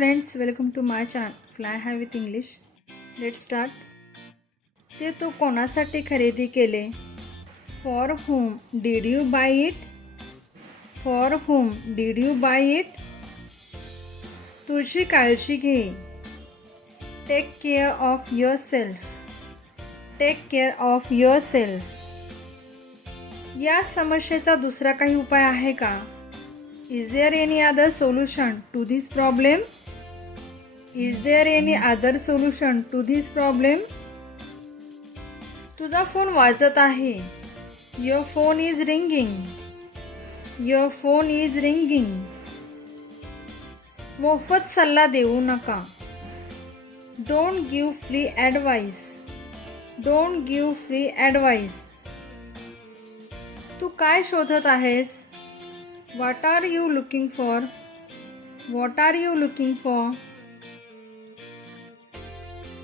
friends, welcome to my channel Fly High with English. Let's start. ते तू कोणासाठी खरेदी केले? For whom did you buy it? For whom did you buy it? तुझी काळजी घे. Take care of yourself. Take care of yourself. या समस्येचा दुसरा काही उपाय आहे का? Is there any other solution to this problem? Is there any other solution to this problem? तुझा फोन वाजत आहे. Your phone is ringing. Your phone is ringing. मोफत सल्ला देऊ नका. Don't give free advice. Don't give free advice. तू काय शोधत आहेस? What are you looking for? What are you looking for?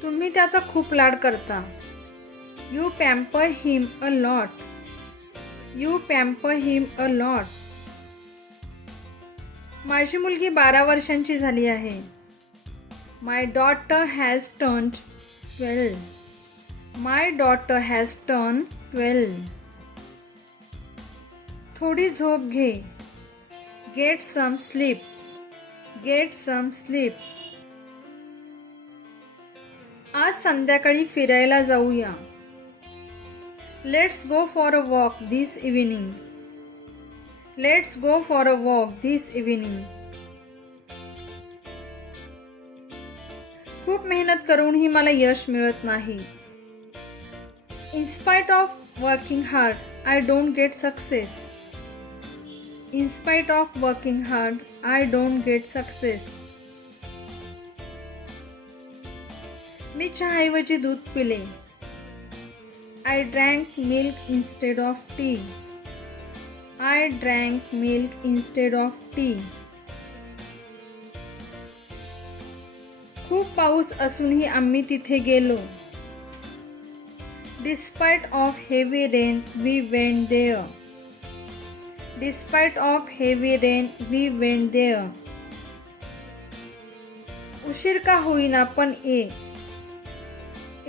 तुम्ही त्याचा खूप लाड करता. You pamper him a lot. You pamper him a lot. माझी मुलगी 12 वर्षांची झाली आहे. My daughter has turned 12. My daughter has turned 12. थोडी झोप घे. Get some sleep. Get some sleep. आज संध्याकाळी फिरायला जाऊया. Let's go for a walk this evening. Let's go for a walk this evening. खूप मेहनत करूनही मला यश मिळत नाही. In spite of working hard, I don't get success. In spite of working hard, I don't get success. मी चहाऐवजी दूध पिले. I drank milk instead of tea. I drank milk instead of tea. खूप पाऊस असूनही आम्ही तिथे गेलो. Despite of heavy rain, we went there. Despite of heavy rain, we went there. उशीर का होईना पण ये.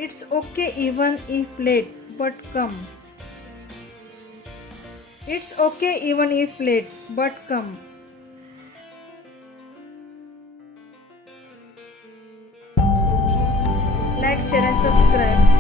It's okay even if late, but come. It's okay even if late, but come. Like, share and subscribe.